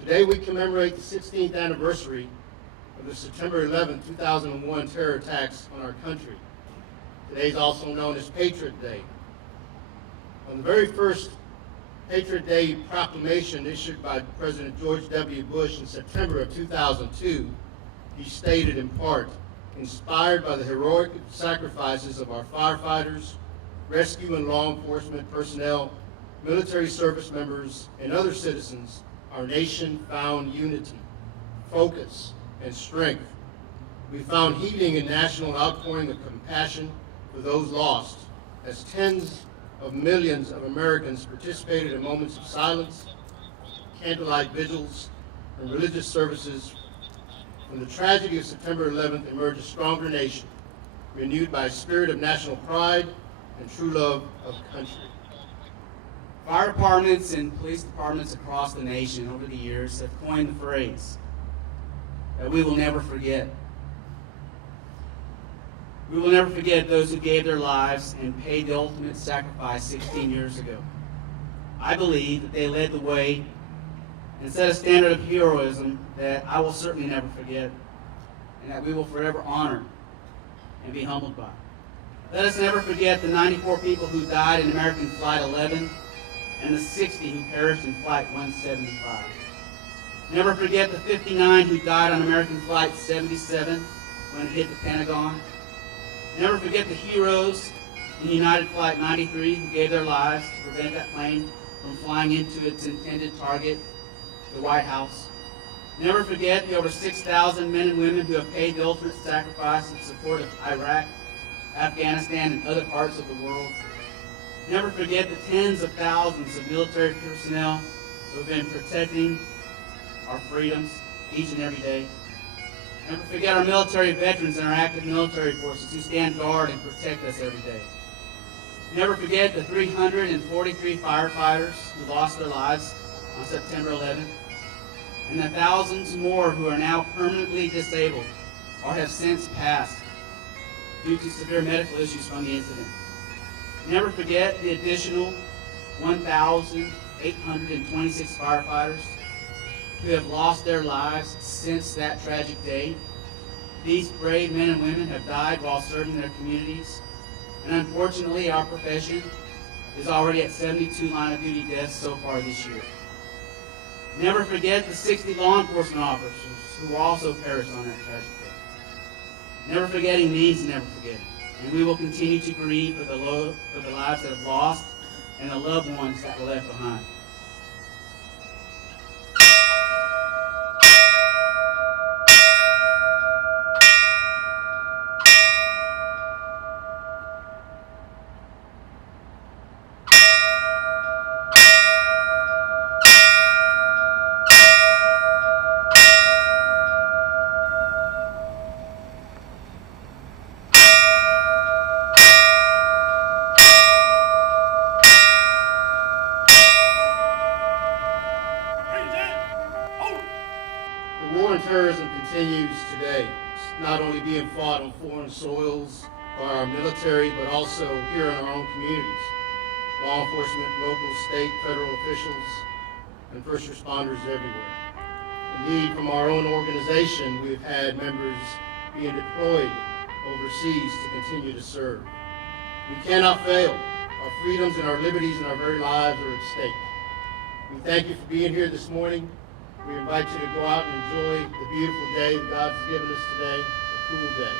Today we commemorate the 16th anniversary of the September 11, 2001 terror attacks on our country. Today is also known as Patriot Day. On the very first Patriot Day proclamation issued by President George W. Bush in September of 2002, he stated in part, "Inspired by the heroic sacrifices of our firefighters, rescue and law enforcement personnel, military service members, and other citizens, our nation found unity, focus, and strength. We found healing and national outpouring of compassion for those lost, as tens of millions of Americans participated in moments of silence, candlelight vigils, and religious services. From the tragedy of September 11th emerged a stronger nation, renewed by a spirit of national pride and true love of country." Fire departments and police departments across the nation over the years have coined the phrase that we will never forget. We will never forget those who gave their lives and paid the ultimate sacrifice 16 years ago. I believe that they led the way and set a standard of heroism that I will certainly never forget, and that we will forever honor and be humbled by. Let us never forget the 94 people who died in American Flight 11 and the 60 who perished in Flight 175. Never forget the 59 who died on American Flight 77 when it hit the Pentagon. Never forget the heroes in United Flight 93 who gave their lives to prevent that plane from flying into its intended target, the White House. Never forget the over 6,000 men and women who have paid the ultimate sacrifice in support of Iraq, Afghanistan, and other parts of the world. Never forget the tens of thousands of military personnel who have been protecting our freedoms each and every day. Never forget our military veterans and our active military forces who stand guard and protect us every day. Never forget the 343 firefighters who lost their lives on September 11th, and the thousands more who are now permanently disabled or have since passed due to severe medical issues from the incident. Never forget the additional 1,826 firefighters who have lost their lives since that tragic day. These brave men and women have died while serving their communities, and unfortunately our profession is already at 72 line-of-duty deaths so far this year. Never forget the 60 law enforcement officers who also perished on that tragic day. Never forgetting means never forgetting, and we will continue to grieve for the lives that have lost and the loved ones that were left behind. The war on terrorism continues today. It's not only being fought on foreign soils by our military, but also here in our own communities. Law enforcement, local, state, federal officials, and first responders everywhere. Indeed, from our own organization, we've had members being deployed overseas to continue to serve. We cannot fail. Our freedoms and our liberties and our very lives are at stake. We thank you for being here this morning. We invite you to go out and enjoy the beautiful day that God has given us today, a cool day.